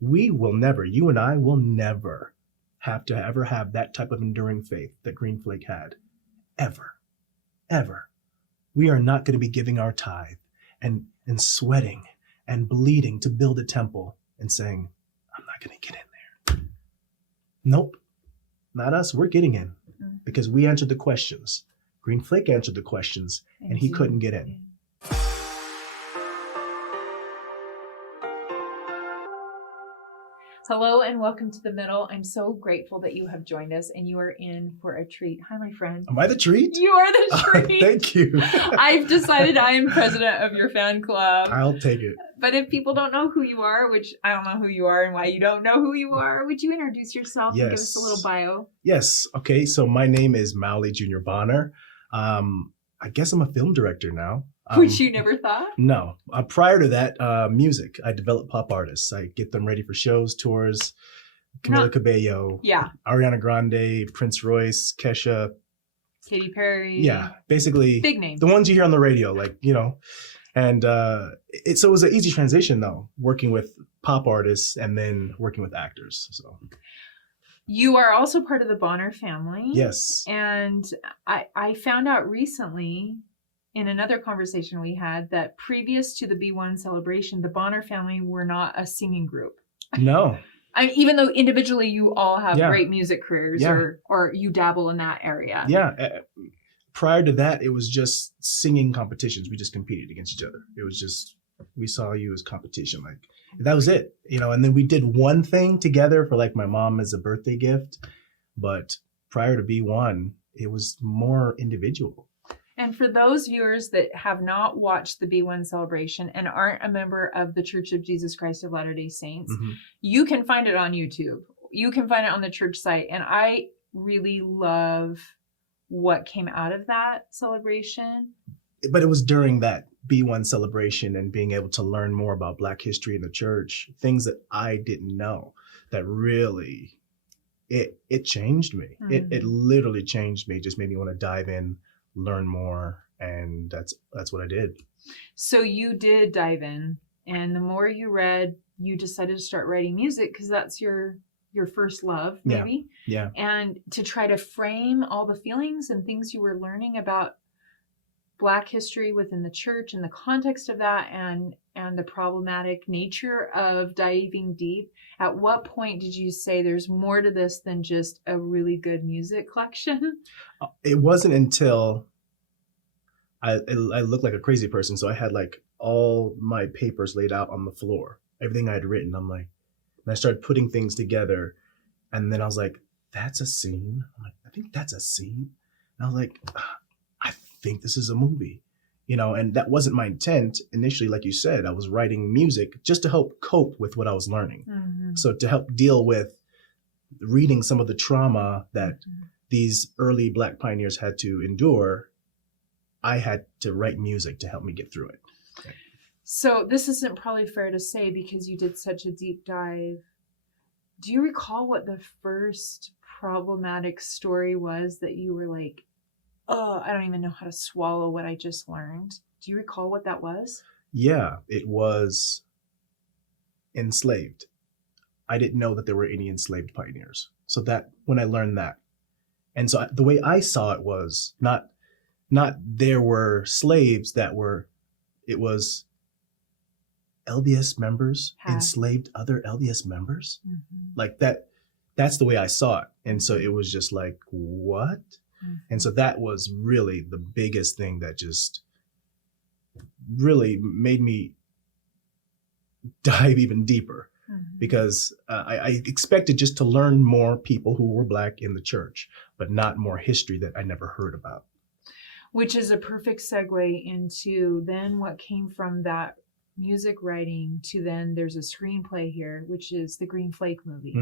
We will never, you and I will never have to ever have that type of enduring faith that Greenflake had. Ever. Ever. We are not going to be giving our tithe and sweating and bleeding to build a temple and saying, I'm not going to get in there. Nope. Not us. We're getting in because we answered the questions. Greenflake answered the questions and he couldn't get in. Hello and welcome to The Middle. I'm so grateful that you have joined us and you are in for a treat. Hi, my friend. Am I the treat? You are the treat. Thank you. I've decided I am president of your fan club. I'll take it. But if people don't know who you are, which I don't know who you are and why you don't know who you are, would you introduce yourself and give us a little bio? Yes. Okay. So my name is Mauli Bonner. I guess I'm a film director now. Which you never thought? No. Prior to that, music. I develop pop artists. I get them ready for shows, tours. Camila Cabello. Yeah. Ariana Grande, Prince Royce, Kesha. Katy Perry. Yeah. Basically. Big names. The ones you hear on the radio, like, you know. And so it was an easy transition, though, working with pop artists and then working with actors. So. You are also part of the Bonner family. Yes. And I found out recently in another conversation we had that previous to the B1 celebration, the Bonner family were not a singing group. No. Even though individually you all have great music careers or you dabble in that area. Yeah. Prior to that, it was just singing competitions. We just competed against each other. It was just, we saw you as competition. Like, that was it, you know, and then we did one thing together for like my mom as a birthday gift. But prior to B1, it was more individual. And for those viewers that have not watched the B1 celebration and aren't a member of the Church of Jesus Christ of Latter-day Saints, you can find it on YouTube. You can find it on the church site. And I really love what came out of that celebration. But it was during that B1 celebration and being able to learn more about Black history in the church, things that I didn't know, that really, it changed me. It literally changed me, just made me want to dive in, learn more, and that's what I did. So you did dive in, and the more you read, you decided to start writing music because that's your first love, maybe. Yeah. And to try to frame all the feelings and things you were learning about Black history within the church and the context of that and the problematic nature of diving deep. At what point did you say there's more to this than just a really good music collection? It wasn't until I looked like a crazy person. So I had like all my papers laid out on the floor, everything I had written. I'm like, and I started putting things together. And then I was like, that's a scene. I'm like, I think that's a scene. And I was like, I think this is a movie, you know, and that wasn't my intent initially. Like you said, I was writing music just to help cope with what I was learning. So to help deal with reading some of the trauma that these early Black pioneers had to endure, I had to write music to help me get through it. Okay. So this isn't probably fair to say because you did such a deep dive. Do you recall what the first problematic story was that you were like, oh, I don't even know how to swallow what I just learned? Do you recall what that was? Yeah, it was enslaved. I didn't know that there were any enslaved pioneers. So that when I learned that, and so the way I saw it was not there were slaves that were, it was LDS members enslaved other LDS members. Like that's the way I saw it. And so it was just like, what? And so that was really the biggest thing that just really made me dive even deeper because I expected just to learn more people who were Black in the church, but not more history that I never heard about. Which is a perfect segue into then what came from that music writing to then there's a screenplay here, which is the Green Flake movie.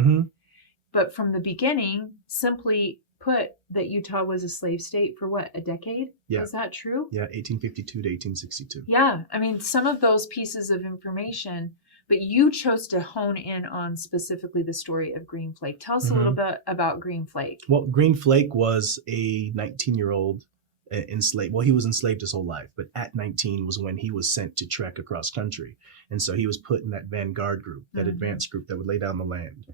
But from the beginning, simply put, that Utah was a slave state for what, a decade? Yeah. Is that true? Yeah, 1852 to 1862. Yeah, I mean, some of those pieces of information, but you chose to hone in on specifically the story of Green Flake. Tell us a little bit about Green Flake. Well, Green Flake was a 19-year-old enslaved. Well, he was enslaved his whole life, but at 19 was when he was sent to trek across country. And so he was put in that vanguard group, that Mhm. advanced group that would lay down the land.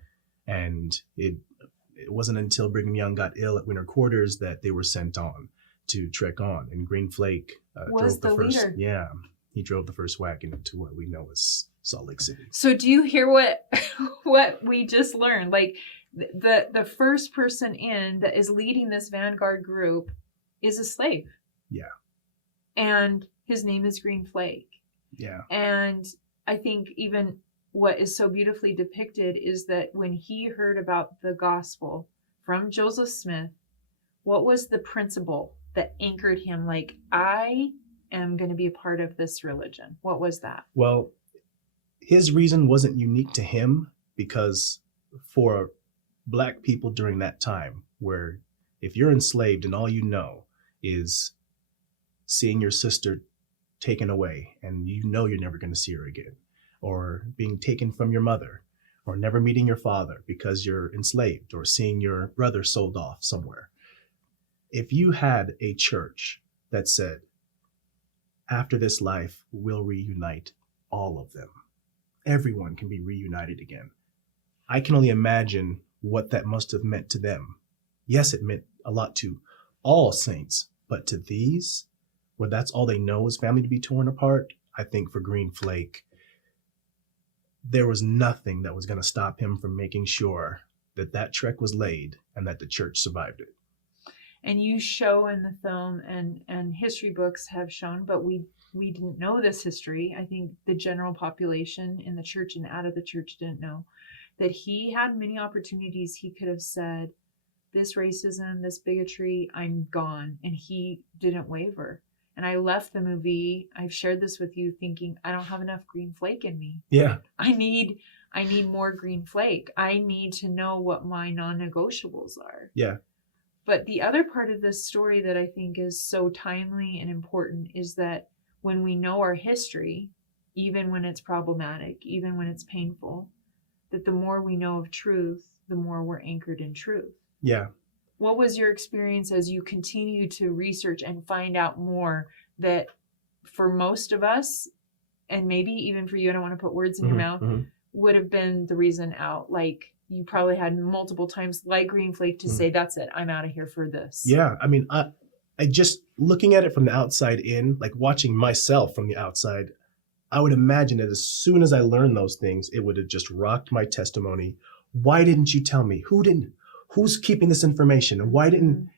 And it wasn't until Brigham Young got ill at winter quarters that they were sent on to trek on. And Green Flake Was drove the the first. leader. Yeah, he drove the first wagon to what we know as Salt Lake City. So do you hear what what we just learned? Like the first person in that is leading this vanguard group is a slave. Yeah. And his name is Green Flake. Yeah. And I think even what is so beautifully depicted is that when he heard about the gospel from Joseph Smith, what was the principle that anchored him? Like, I am going to be a part of this religion. What was that? Well, his reason wasn't unique to him, because for Black people during that time, where if you're enslaved and all you know is seeing your sister taken away and you know you're never going to see her again, or being taken from your mother, or never meeting your father because you're enslaved, or seeing your brother sold off somewhere. If you had a church that said, after this life, we'll reunite all of them, everyone can be reunited again, I can only imagine what that must have meant to them. Yes, it meant a lot to all saints, but to these, where that's all they know is family to be torn apart, I think for Green Flake, there was nothing that was going to stop him from making sure that that trek was laid and that the church survived it. And you show in the film, and history books have shown, but we didn't know this history. I think the general population in the church and out of the church didn't know that he had many opportunities. He could have said, this racism, this bigotry, I'm gone. And he didn't waver. And I left the movie, I've shared this with you, thinking, I don't have enough Green Flake in me. Yeah. I need more Green Flake. I need to know what my non-negotiables are. Yeah. But the other part of this story that I think is so timely and important is that when we know our history, even when it's problematic, even when it's painful, that the more we know of truth, the more we're anchored in truth. Yeah. What was your experience as you continue to research and find out more that for most of us, and maybe even for you, I don't want to put words in your mouth, would have been the reason out? Like, you probably had multiple times, like Green Flake, to say, that's it, I'm out of here for this. Yeah. I mean, I just looking at it from the outside in, like watching myself from the outside, I would imagine that as soon as I learned those things, it would have just rocked my testimony. Why didn't you tell me? Who didn't? Who's keeping this information? And why didn't?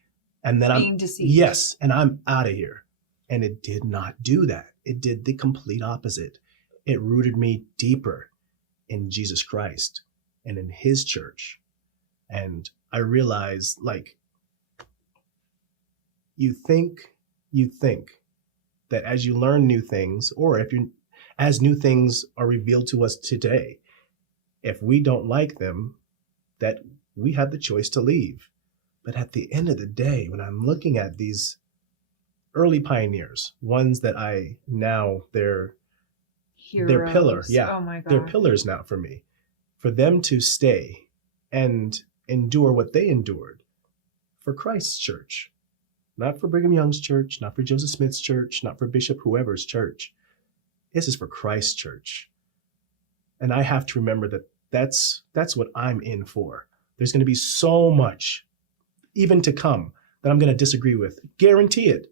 And then Being deceived. Yes, and I'm out of here. And it did not do that. It did the complete opposite. It rooted me deeper in Jesus Christ and in his church. And I realized, like, you think that as you learn new things, or as new things are revealed to us today, if we don't like them, that we have the choice to leave. But at the end of the day, when I'm looking at these early pioneers, ones that I now, they're pillars. Yeah. Oh my God. They're pillars now for me. For them to stay and endure what they endured for Christ's church, not for Brigham Young's church, not for Joseph Smith's church, not for Bishop whoever's church. This is for Christ's church. And I have to remember that that's what I'm in for. There's going to be so much, even to come, that I'm going to disagree with. Guarantee it.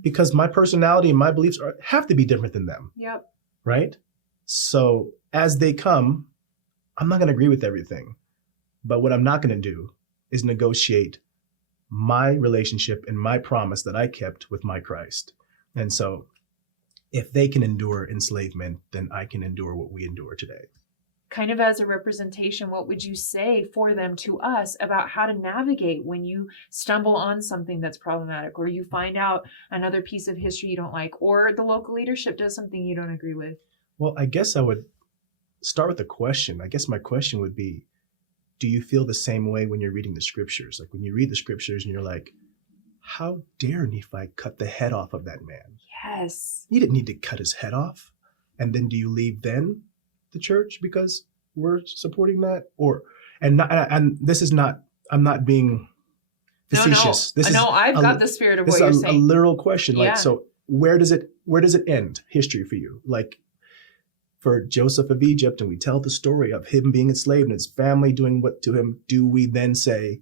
Because my personality and my beliefs have to be different than them. Yep. Right? So as they come, I'm not going to agree with everything. But what I'm not going to do is negotiate my relationship and my promise that I kept with my Christ. And so if they can endure enslavement, then I can endure what we endure today. Kind of as a representation, what would you say for them to us about how to navigate when you stumble on something that's problematic, or you find out another piece of history you don't like, or the local leadership does something you don't agree with? Well, I guess I would start with a question. I guess my question would be, do you feel the same way when you're reading the scriptures? Like when you read the scriptures and you're like, how dare Nephi cut the head off of that man? Yes. He didn't need to cut his head off. And then do you leave then the church because we're supporting that? And this is not, I'm not being facetious. No, I've got the spirit of what you're saying. A literal question. Yeah. Like, so where does it end, history for you? Like, for Joseph of Egypt and we tell the story of him being enslaved and his family doing what to him, do we then say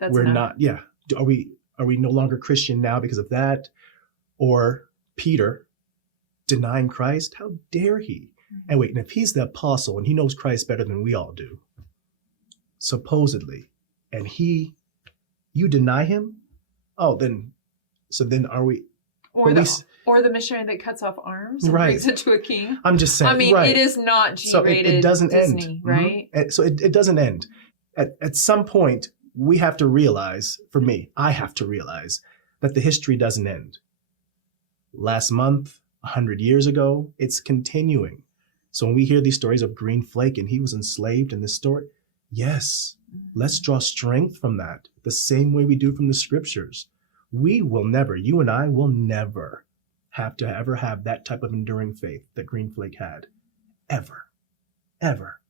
we're enough. not? Yeah. Are we no longer Christian now because of that? Or Peter denying Christ? How dare he? And wait, and if he's the apostle and he knows Christ better than we all do, supposedly, and you deny him? Oh, then are we? Or the missionary that cuts off arms and right. brings it to a king. I'm just saying. I mean, right. It is not G-rated. So it doesn't Disney, end, right? Mm-hmm. So it doesn't end. At some point, we have to realize. For me, I have to realize that the history doesn't end. Last month, 100 years ago, it's continuing. So when we hear these stories of Green Flake and he was enslaved in this story, yes, let's draw strength from that the same way we do from the scriptures. We will never, you and I will never have to ever have that type of enduring faith that Green Flake had. Ever. Ever.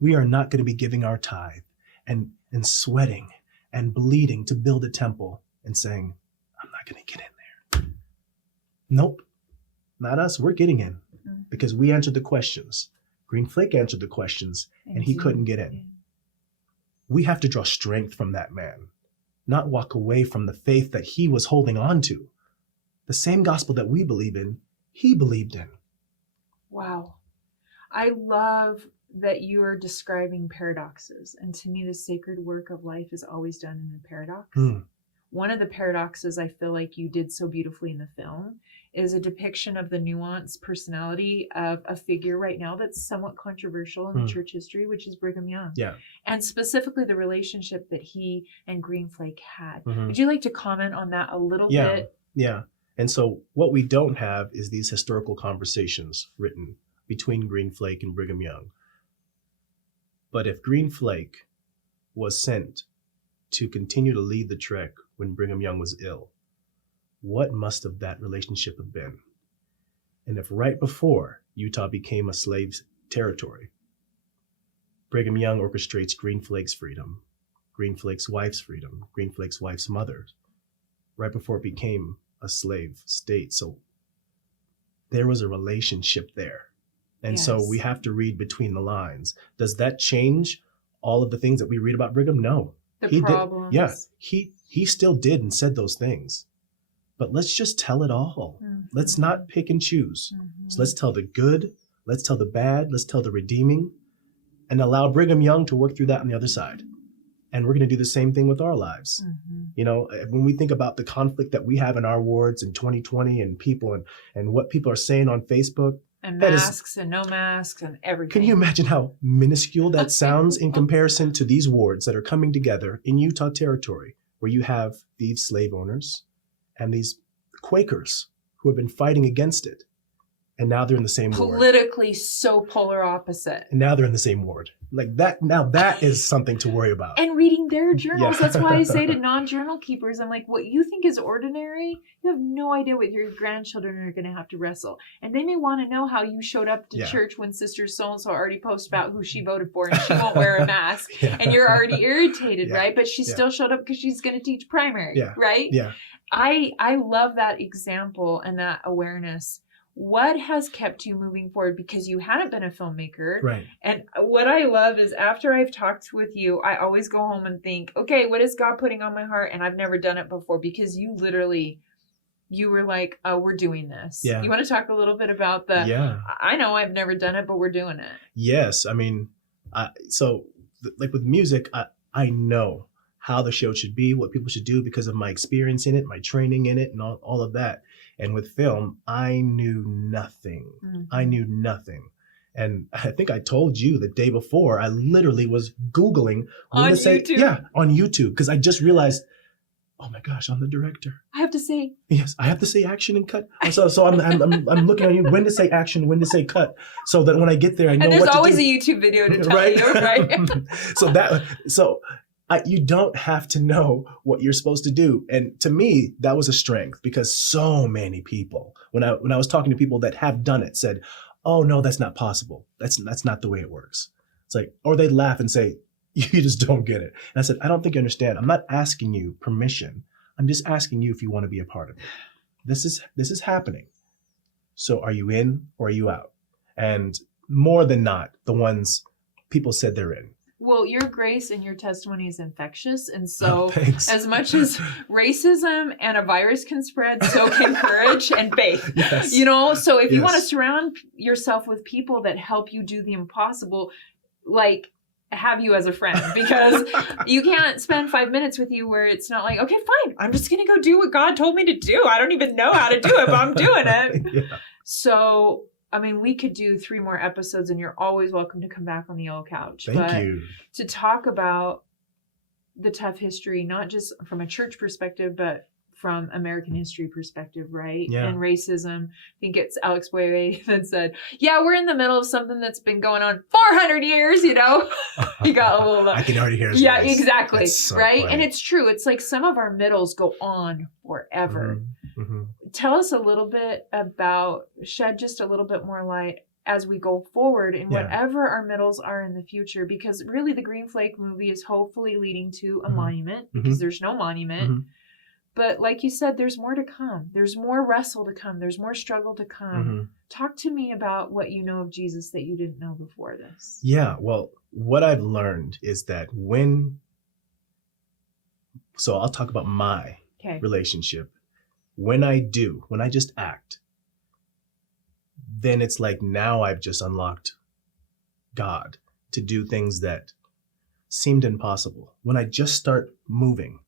We are not going to be giving our tithe and sweating and bleeding to build a temple and saying, I'm not going to get in there. Nope. Not us. We're getting in because we answered the questions. Green Flake answered the questions and he couldn't get in. We have to draw strength from that man, not walk away from the faith that he was holding on to. The same gospel that we believe in, he believed in. Wow. I love that you are describing paradoxes. And to me, the sacred work of life is always done in the paradox. One of the paradoxes I feel like you did so beautifully in the film is a depiction of the nuanced personality of a figure right now that's somewhat controversial in church history, which is Brigham Young. Yeah. And specifically the relationship that he and Greenflake had. Mm-hmm. Would you like to comment on that a little bit? Yeah. And so what we don't have is these historical conversations written between Greenflake and Brigham Young. But if Greenflake was sent to continue to lead the trek when Brigham Young was ill, what must have that relationship have been? And if right before Utah became a slave territory, Brigham Young orchestrates Greenflake's freedom, Greenflake's wife's freedom, Greenflake's wife's mother, right before it became a slave state. So there was a relationship there. And so we have to read between the lines. Does that change all of the things that we read about Brigham? No. The problems. He still did and said those things. But let's just tell it all. Mm-hmm. Let's not pick and choose. Mm-hmm. So let's tell the good, let's tell the bad, let's tell the redeeming, and allow Brigham Young to work through that on the other side. And we're going to do the same thing with our lives. Mm-hmm. You know, when we think about the conflict that we have in our wards in 2020 and people and what people are saying on Facebook. And masks and no masks and everything. Can you imagine how minuscule that sounds in comparison to these wards that are coming together in Utah territory, where you have these slave owners and these Quakers who have been fighting against it. And now they're in the same ward. Politically so polar opposite. And now they're in the same ward. Like that, now that is something to worry about. And reading their journals. Yeah. That's why I say to non-journal keepers, I'm like, what you think is ordinary, you have no idea what your grandchildren are going to have to wrestle. And they may want to know how you showed up to church when Sister So-and-so already posted about who she voted for and she won't wear a mask. And you're already irritated, right? But she still showed up because she's going to teach primary, right? Yeah. I love that example and that awareness. What has kept you moving forward? Because you hadn't been a filmmaker. Right. And what I love is after I've talked with you, I always go home and think, okay, what is God putting on my heart? And I've never done it before because you were like, oh, we're doing this. Yeah. You want to talk a little bit about I know I've never done it, but we're doing it. Yes. I mean, like with music, I know how the show should be, what people should do because of my experience in it, my training in it, and all of that. And with film, I knew nothing. Mm-hmm. I knew nothing. And I think I told you the day before, I literally was Googling on YouTube. Yeah, on YouTube, because I just realized, oh my gosh, I'm the director. I have to say. Yes, I have to say action and cut. So I'm looking on you when to say action, when to say cut, so that when I get there, I know what to do. And there's always a YouTube video to tell you, right? You don't have to know what you're supposed to do. And to me, that was a strength because so many people, when I was talking to people that have done it, said, oh, no, that's not possible. That's not the way it works. It's like, or they'd laugh and say, you just don't get it. And I said, I don't think you understand. I'm not asking you permission. I'm just asking you if you want to be a part of it. This is happening. So are you in or are you out? And more than not, the ones people said they're in. Well, your grace and your testimony is infectious. And so Thanks. as much as racism and a virus can spread, so can courage and faith. Yes. You know, so if you want to Yes. surround yourself with people that help you do the impossible, like have you as a friend, because you can't spend 5 minutes with you where it's not like, okay, fine, I'm just going to go do what God told me to do. I don't even know how to do it, but I'm doing it. Yeah. So, I mean, we could do 3 more episodes and you're always welcome to come back on the yellow couch. Thank you. To talk about the tough history, not just from a church perspective, but from American history perspective, right? Yeah. And racism. I think it's Alex Boyer that said, yeah, we're in the middle of something that's been going on 400 years, you know? He got a little... I can already hear his Yeah, voice. exactly. That's so right? funny. And it's true. It's like some of our middles go on forever. Mhm. Mhm. Tell us a little bit about, shed just a little bit more light as we go forward in Yeah. whatever our middles are in the future, because really the Green Flake movie is hopefully leading to a Mhm. monument, because there's no monument. Mhm. But like you said, there's more to come. There's more wrestle to come. There's more struggle to come. Mhm. Talk to me about what you know of Jesus that you didn't know before this. Yeah, well, what I've learned is that so I'll talk about my Okay. relationship. When I just act, then it's like now I've just unlocked God to do things that seemed impossible. When I just start moving,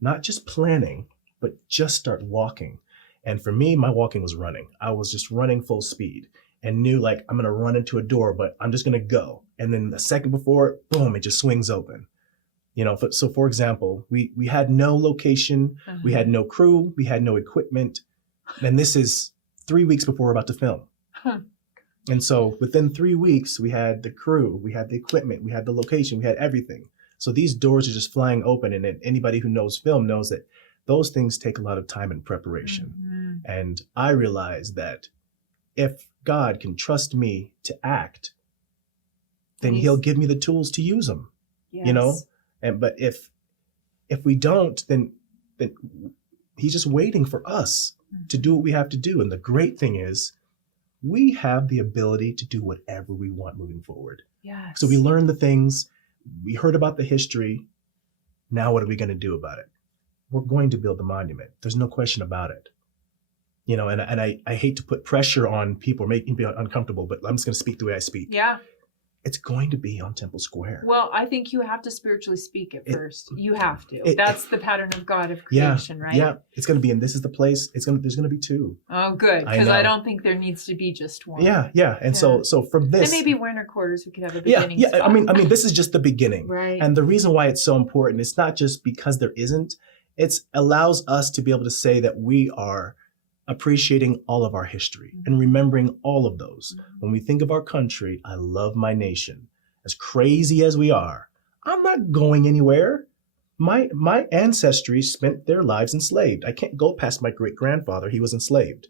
not just planning, but just start walking. And for me, my walking was running. I was just running full speed and knew like I'm going to run into a door, but I'm just going to go. And then the second before, boom, it just swings open. You know, so for example, we had no location, we had no crew, we had no equipment. And this is 3 weeks before we're about to film. Huh. And so within 3 weeks, we had the crew, we had the equipment, we had the location, we had everything. So these doors are just flying open. And anybody who knows film knows that those things take a lot of time and preparation. Mhm. And I realized that if God can trust me to act, then Yes. he'll give me the tools to use them, you know? Yes. But if we don't, then he's just waiting for us to do what we have to do. And the great thing is we have the ability to do whatever we want moving forward. Yes. So we learn the things, we heard about the history. Now what are we going to do about it? We're going to build the monument. There's no question about it. You know, and I hate to put pressure on people or make people uncomfortable, but I'm just going to speak the way I speak. Yeah. It's going to be on Temple Square. Well, I think you have to spiritually speak at first. You have to. it- That's the pattern of God of Yeah, creation, right? Yeah, it's going to be, and this is the place. There's going to be 2. Oh, good. I Because I know. don't think there needs to be just one. Yeah. And Yeah. so from this, And maybe winter quarters we could have a yeah. beginning I spot. mean, this is just the beginning. Right. And the reason why it's so important, it's not just because there isn't. It allows us to be able to say that we are appreciating all of our history and remembering all of those. When we think of our country, I love my nation. As crazy as we are, I'm not going anywhere. My ancestry spent their lives enslaved. I can't go past my great grandfather. He was enslaved.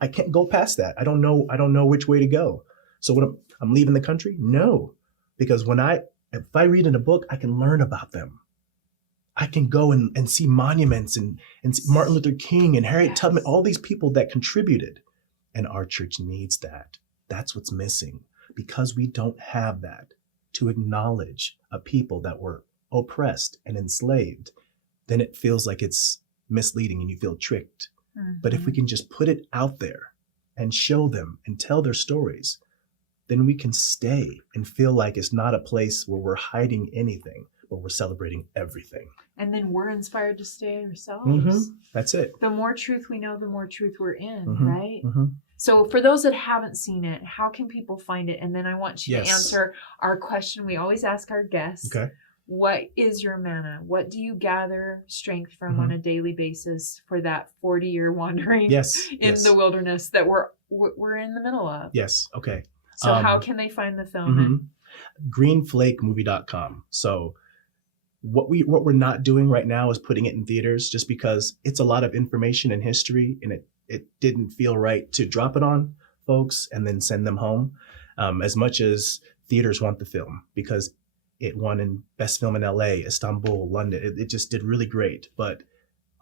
I can't go past that. I don't know which way to go. So when I'm leaving the country, no, because if I read in a book, I can learn about them. I can go and see monuments and see Martin Luther King and Harriet Tubman, all these people that contributed. And our church needs that. That's what's missing, because we don't have that to acknowledge a people that were oppressed and enslaved. Then it feels like it's misleading and you feel tricked. But if we can just put it out there and show them and tell their stories, then we can stay and feel like it's not a place where we're hiding anything, but we're celebrating everything. And then we're inspired to stay ourselves. Mhm. That's it. The more truth we know, the more truth we're in, Mhm. right? Mhm. So for those that haven't seen it, how can people find it? And then I want you to Yes. answer our question we always ask our guests. Okay. What is your manna? What do you gather strength from Mhm. on a daily basis for that 40-year wandering Yes. in yes. the wilderness that we're in the middle of? Yes. Okay. So how can they find the film? Mhm. Greenflakemovie.com. So what we're not doing right now is putting it in theaters, just because it's a lot of information and history, and it didn't feel right to drop it on folks and then send them home. As much as theaters want the film, because it won in Best Film in LA, Istanbul, London. It just did really great. But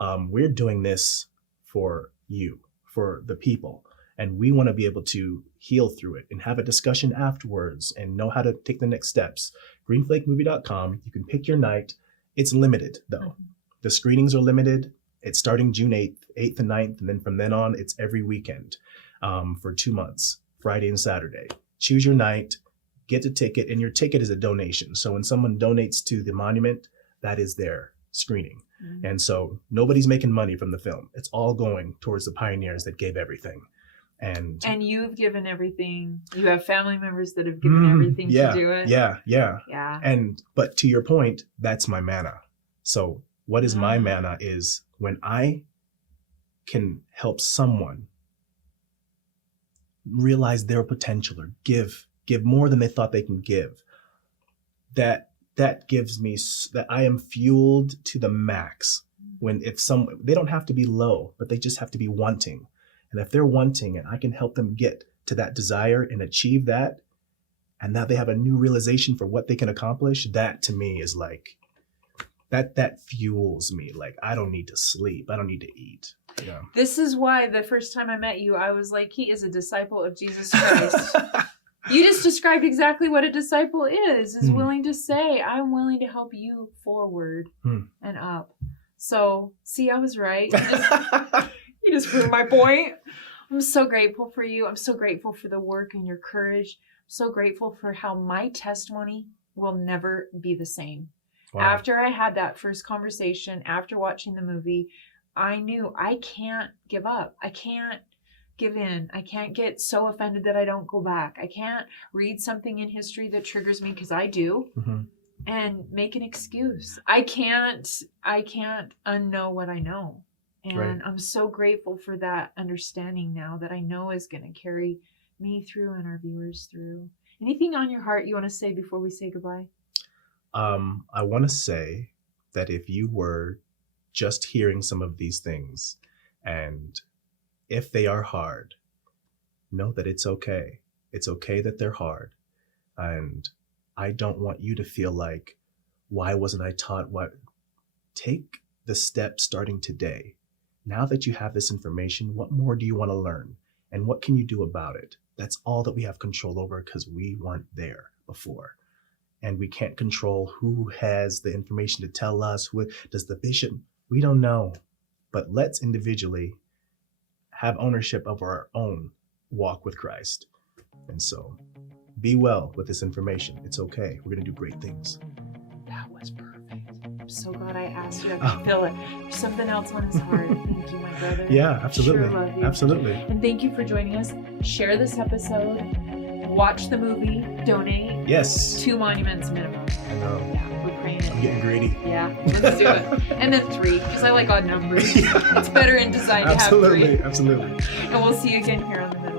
we're doing this for you, for the people. And we want to be able to heal through it and have a discussion afterwards and know how to take the next steps. Greenflakemovie.com. You can pick your night. It's limited, though. The screenings are limited. It's starting June 8th and 9th. And then from then on, it's every weekend for 2 months, Friday and Saturday. Choose your night, get a ticket, and your ticket is a donation. So when someone donates to the monument, that is their screening. And so nobody's making money from the film. It's all going towards the pioneers that gave everything. And you've given everything. You have family members that have given everything to do it. Yeah. But to your point, that's my manna. So what is my manna is when I can help someone realize their potential or give more than they thought they can give. That gives me that I am fueled to the max. When they don't have to be low, but they just have to be wanting. And if they're wanting and I can help them get to that desire and achieve that, and now they have a new realization for what they can accomplish, that to me is like, that fuels me. Like, I don't need to sleep. I don't need to eat. Yeah. This is why the first time I met you, I was like, he is a disciple of Jesus Christ. You just described exactly what a disciple is willing to say, I'm willing to help you forward and up. So, see, I was right. You just proved my point. I'm so grateful for you. I'm so grateful for the work and your courage. I'm so grateful for how my testimony will never be the same. Wow. After I had that first conversation, after watching the movie, I knew I can't give up. I can't give in. I can't get so offended that I don't go back. I can't read something in history that triggers me, because I do, and make an excuse. I can't unknow what I know. And I'm so grateful for that understanding now that I know is going to carry me through and our viewers through. Anything on your heart you want to say before we say goodbye? I want to say that if you were just hearing some of these things, and if they are hard, know that it's okay. It's okay that they're hard. And I don't want you to feel like, why wasn't I taught what? Take the step starting today. Now that you have this information, what more do you want to learn? And what can you do about it? That's all that we have control over, because we weren't there before. And we can't control who has the information to tell us. Who does the bishop? We don't know. But let's individually have ownership of our own walk with Christ. And so be well with this information. It's okay. We're going to do great things. That was perfect. I'm so glad I asked you. I can feel it. There's something else on his heart. Thank you, my brother. Yeah, absolutely. Sure love you. Absolutely. And thank you for joining us. Share this episode. Watch the movie. Donate. Yes. 2 monuments minimum. I know. Yeah, we're praying it. I'm getting greedy. Yeah, let's do it. And then 3, because I like odd numbers. It's better in design to have 3. Absolutely. And we'll see you again here on The Middle.